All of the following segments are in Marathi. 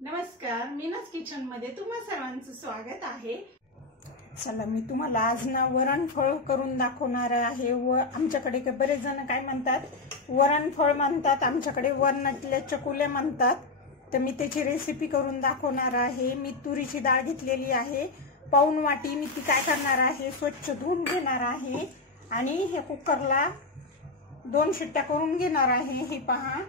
नमस्कार, मीनाज किचन मध्ये तुम्हा सर्वांचं स्वागत आहे। चला, मी तुम्हाला आज ना वरणफळ करून दाखवणार आहे। व आमच्याकडे बरेच जण काय म्हणतात, वरणफळ म्हणतात, आमच्याकडे वरणातले चकुले म्हणतात। तर मी त्याची रेसिपी करून दाखवणार आहे। मी तुरीची डाळ घेतलेली आहे, पाऊण वाटी। मी ती काय करणार आहे, स्वच्छ धुवून घेणार आहे आणि हे कुकरला 2 शिट्ट्या करून घेणार आहे। हे पहा,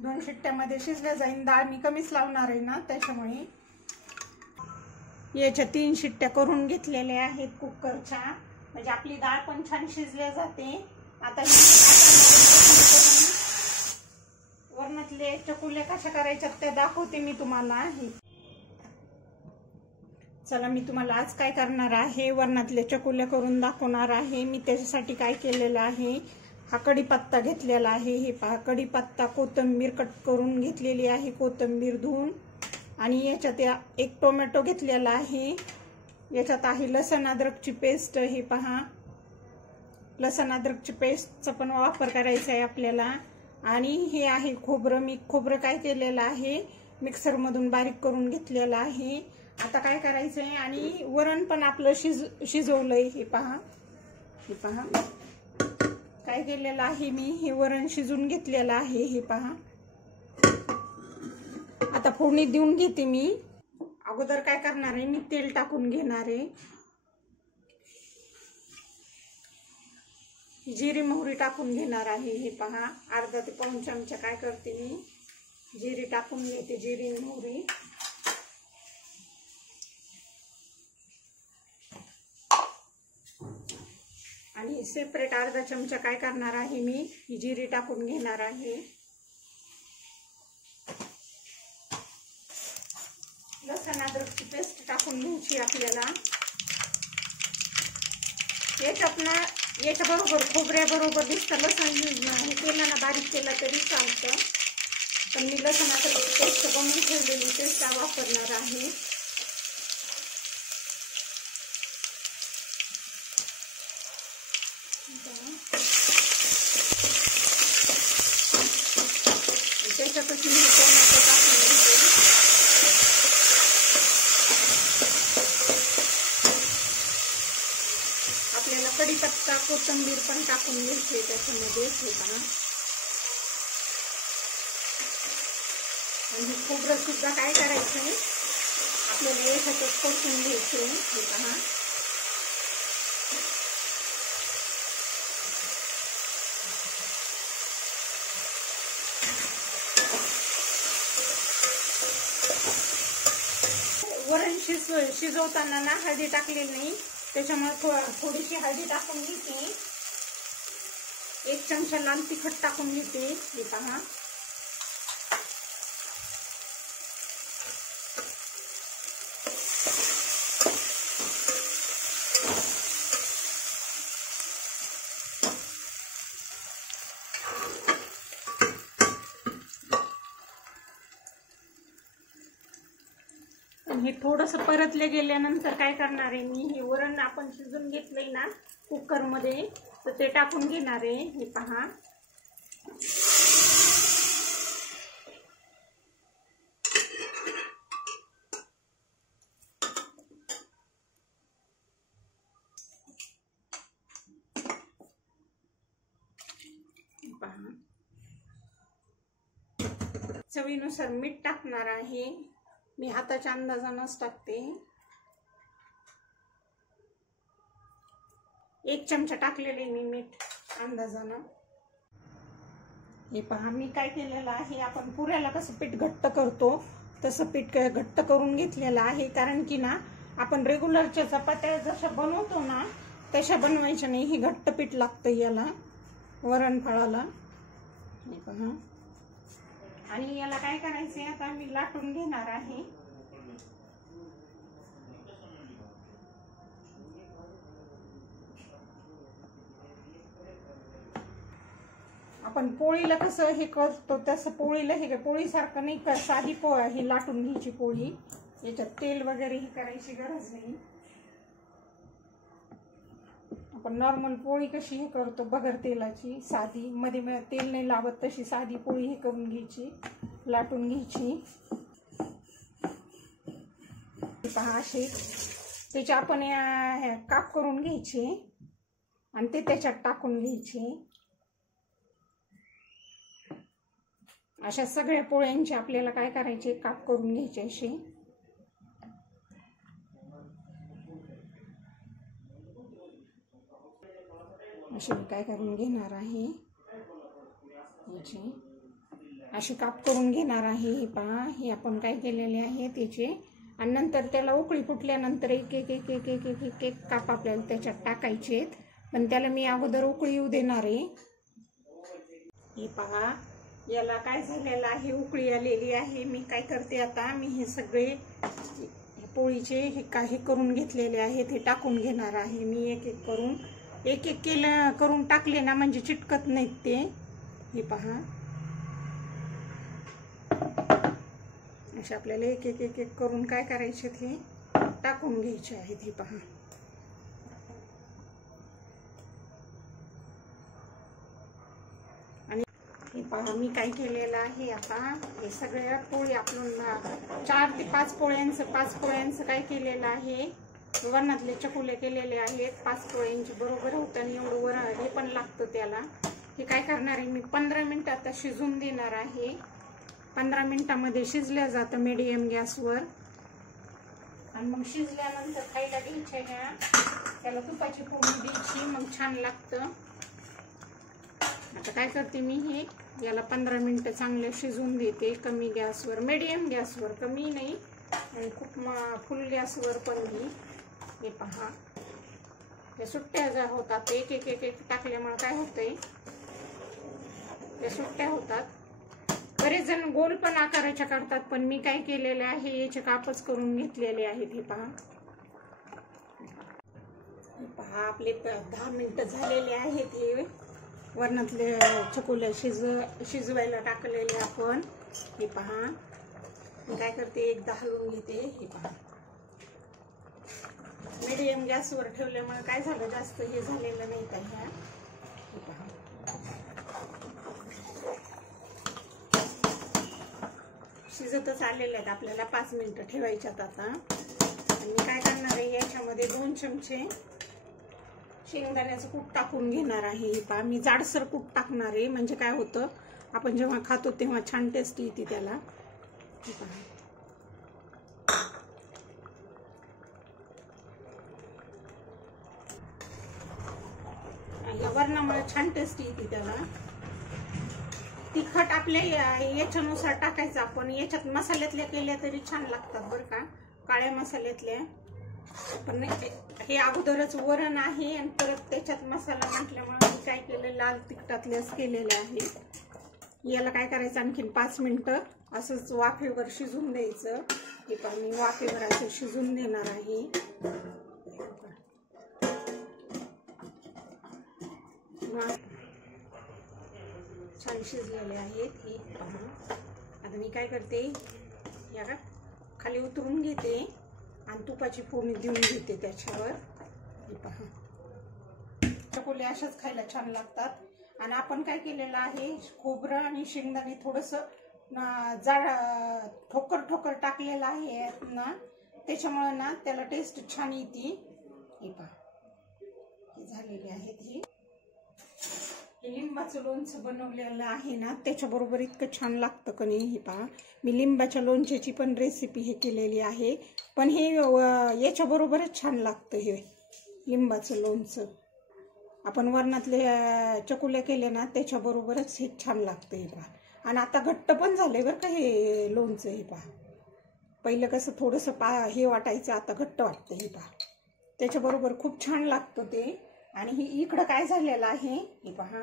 2 शिट्ट्यामध्ये शिजल्या जाईल। डाळ मी कमीच लावणार आहे ना, त्याच्यामुळे याच्या 3 शिट्ट्या करून घेतलेल्या आहेत कुकरच्या, म्हणजे आपली डाळ पण छान शिजल्या जाते। आता वरणातले चकुले कशा करायच्यात ते दाखवते मी तुम्हाला। चला, मी तुम्हाला आज काय करणार आहे, वरणातले चकुले करून दाखवणार आहे। मी त्याच्यासाठी काय केलेलं आहे, हा कढीपत्ता घेतलेला आहे। हे पहा, कढीपत्ता, कोथिंबीर कट करून घेतलेली आहे, कोथिंबीर धुवून। आणि याच्यात एक टोमॅटो घेतलेला आहे। याच्यात आहे लसण अद्रकची पेस्ट। हे पहा, लसण अद्रकची पेस्टचा पण वापर करायचा आहे आपल्याला। आणि हे आहे खोबरं। मी खोबरं काय केलेलं आहे, मिक्सर मधून बारीक करून घेतलेलं आहे। आता काय करायचंय, आणि वरण पण आपलं शिजवलंय। हे पहा, हे पहा काय केलेलं आहे, मी हे वरण शिजून घेतलेलं आहे। हे पहा, आता फोडणी देऊन घेते मी। अगोदर काय करणार आहे, मी तेल टाकून घेणार आहे। जिरी मोहरी टाकून घेणार आहे। हे पहा, अर्धा ते पाऊण चमचा काय करते मी, जिरी टाकून घेते, जिरी मोहरी। आणि सेपरेट अर्धा चमचा काय करणार आहे, मी ही जिरी टाकून घेणार आहे। लसण अद्रकची पेस्ट टाकून घ्यायची आपल्याला। याच्या बरोबर खोबऱ्याबरोबर दिसतं लसण हे केलं ना, बारीक केलं तरी चालतं, पण मी लसण अद्रकची पेस्ट बनवून ठेवलेली पेस्ट वापरणार आहे। त्याच्यातच मी टोमॅटो टाकून घेते। आपल्याला कढीपत्ता, कोथिंबीर पण टाकून घ्यायची त्याच्यामध्ये। हे पहा, आणि खोबरं सुद्धा काय करायचंय, आपल्याला याच्यातच परतून घ्यायचे। हे पहा, वरण शिजवताना ना हळदी टाकलेली नाही, त्याच्यामुळे थोडीशी हळदी टाकून घेते। 1 चमचा लाल तिखट टाकून घेते। हे पहा, हे थोडस परतले गेल्यानंतर काय करणार आहे, मी हे वरण आपण शिजून घेतलंय ना कुकर मध्ये, तर ते टाकून घेणार आहे। हे पहा, चवीनुसार मीठ टाकणार आहे। मी हाताच्या अंदाजानच टाकते। 1 चमचा टाकलेले मी मीठ अंदाजानं। हे पहा, मी काय केलेलं आहे, आपण पुऱ्याला कसं पीठ घट्ट करतो तसं पीठ घट्ट करून घेतलेलं आहे। कारण की ना, आपण रेग्युलरच्या चपात्या जशा बनवतो ना तशा बनवायच्या नाही, ही घट्ट पीठ लागतं याला, वरणफळाला। हे पहा, आणि याला काय करायचंय, आता मी लाटून घेणार आहे। आपण पोळीला कसं हे करतो तसं पोळीला हे पोळीसारखं नाही कर, साधी ही लाटून घ्यायची पोळी। याच्यात तेल वगैरे ही करायची गरज नाही। आपण नॉर्मल पोळी कशी हे करतो बगर तेलाची साधी, मध्ये तेल नाही लावत तशी साधी पोळी हे करून घ्यायची, लाटून घ्यायची। पहा असे त्याचे आपण काप करून घ्यायचे आणि ते त्याच्यात टाकून घ्यायचे। अशा सगळ्या पोळ्यांचे आपल्याला काय करायचे, काप करून घ्यायचे असे। असे काय करून घेणार आहे, याचे असे काप करून घेणार आहे। हे पहा, हे आपण काय केलेले आहे त्याचे, आणि नंतर त्याला उकळी फुटल्यानंतर एक एक एक एक एक एक एक एक काप आपल्याला त्याच्यात टाकायचे। पण त्याला मी अगोदर उकळी येऊ देणार आहे। हे पहा, याला काय झालेलं आहे, उकळी आलेली आहे। मी काय करते आता, मी हे सगळे पोळीचे हे काही करून घेतलेले आहेत, हे टाकून घेणार आहे मी एक एक करून। एक एक करून टाकले ना म्हणजे चिटकत नाहीत ते। हे पहा, असे आपल्याला एक एक एक एक करून काय करायचे, ते टाकून घ्यायचे आहेत। हे पहा, आणि हे पहा मी काय केलेलं आहे, आता हे सगळ्या पोळी आपण 4 ते 5 पोळ्यांचं काय केलेलं आहे, वरणातले चकुले केलेले आहेत। 5 पोळ्यांची बरोबर होतं आणि एवढं वरण हे पण लागतं त्याला। हे काय करणार आहे, मी 15 मिनिटं आता शिजून देणार आहे। 15 मिनिटांमध्ये शिजल्या जातं मीडियम गॅसवर। आणि मग शिजल्यानंतर खायला घ्यायच्या ह्या, त्याला तुपाची फोडणी द्यायची, मग छान लागतं। आता काय करते मी, हे याला 15 मिनिटं चांगले शिजून देते कमी गॅसवर, मीडियम गॅसवर, कमी नाही आणि खूप फुल गॅसवर पण नाही। हे पहा, हे सुट्ट्या ज्या होतात, एक एक एक एक टाकल्यामुळे काय होतंय, ते सुट्ट्या होतात। बरेच जण गोल पण आकाराच्या करतात, पण मी काय केलेले आहे, याचे कापच करून घेतलेले आहेत। हे पहा, हे पहा आपले 10 मिनिटं झालेले आहेत। हे वरणातले चकुल्या शिजवायला टाकलेले आपण। हे पहा, मी काय करते, एकदा हलवून घेते। हे पहा, मीडियम गॅसवर ठेवल्यामुळे काय झालं, जास्त हे झालेलं नाही त्या ह्या। हे पहा, शिजतच आलेले आहेत, आपल्याला 5 मिनिटं ठेवायच्यात आता। आणि मी काय करणार आहे, याच्यामध्ये 2 चमचे शेंगदाण्याचं कूट टाकून घेणार आहे। हे पहा, मी जाडसर कूट टाकणार आहे, म्हणजे काय होतं, आपण जेव्हा खातो तेव्हा छान टेस्ट येते त्याला। हे पहा, या वरणामुळे छान टेस्ट येते त्याला। तिखट आपल्या याच्यानुसार टाकायचं आपण, याच्यात मसाल्यातल्या केल्या तरी छान लागतात बरं का, काळ्या मसाल्यातल्या। पण हे अगोदरच वरण आहे आणि परत त्याच्यात मसाला म्हटल्यामुळे मी काय केलं, लाल तिखटातलेच केलेले आहे। याला काय करायचं, आणखीन 5 मिनिटं असंच वाफेवर शिजून द्यायचं। हे पण मी वाफेवर असं शिजून देणार आहे। छान शिजलेले आहेत। हे पहा, आता मी काय करते, या का खाली उतरून घेते आणि तुपाची फोडणी देऊन घेते त्याच्यावर। हे पहा, चकोले अशाच खायला छान लागतात। आणि आपण काय केलेलं आहे, खोबरं आणि शेंगदाणे थोडंसं जाड ठोकर ठोकर टाकलेलं आहे ना, त्याच्यामुळे ना त्याला टेस्ट छान येते। हे पहा, हे झालेले आहेत। हे लिंबाचं लोणचं बनवलेलं आहे ना, त्याच्याबरोबर इतकं छान लागतं का नाही। हे पहा, मी लिंबाच्या लोणच्याची पण रेसिपी हे केलेली आहे, पण हे याच्याबरोबरच छान लागतं। हे लिंबाचं लोणचं आपण वरणातले चकुल्या केल्या ना, त्याच्याबरोबरच हे छान लागतं। हे पहा, आणि आता घट्ट पण झालंय बरं का हे लोणचं। हे पहा, पहिलं कसं थोडंसं हे वाटायचं, आता घट्ट वाटतं। हे पहा, त्याच्याबरोबर खूप छान लागतं ते। आणि ही इकडं काय झालेलं आहे, हे पहा,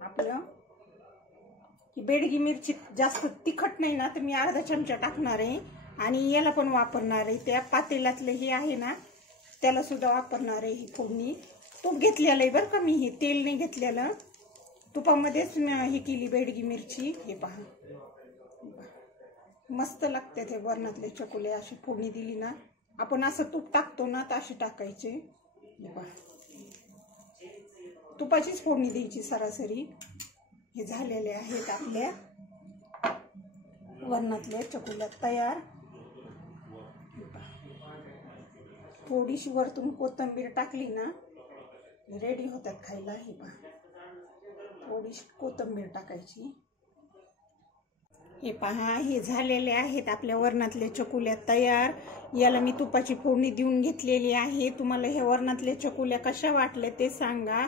आपलं ही बेडगी मिरची जास्त तिखट नाही ना, तर मी अर्धा चमचा टाकणार आहे। आणि याला पण वापरणार आहे, त्या पातेल्यातलं हे आहे ना, त्याला सुद्धा वापरणार आहे। ही फोडणी तूप घेतलेलं आहे बरं का, मी हे तेल नाही घेतलेलं, तुपामध्येच ही केली बेडगी मिरची। हे पहा, मस्त लागते ते वरणातले चकुले। अशी फोडणी दिली ना, आपण असं तूप टाकतो ना, तर असे टाकायचे। हे पहा, तुपाचीच फोडणी द्यायची सरासरी. हे झालेले आहेत आपल्या वरणातल्या चकुल्या तयार. थोडीशी वरतून कोथिंबीर टाकली ना रेडी होतात खायला. हे पहा, थोडीशी कोथिंबीर टाकायची. हे पहा, हे झालेले आहेत आपल्या वरणातल्या चकुल्या तयार. याला मी तुपाची फोडणी देऊन घेतलेली आहे. तुम्हाला हे वरणातल्या चकुल्या कशा वाटल्या ते सांगा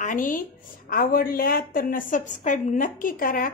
आणि आवडल्या तर सबस्क्राईब नक्की करा.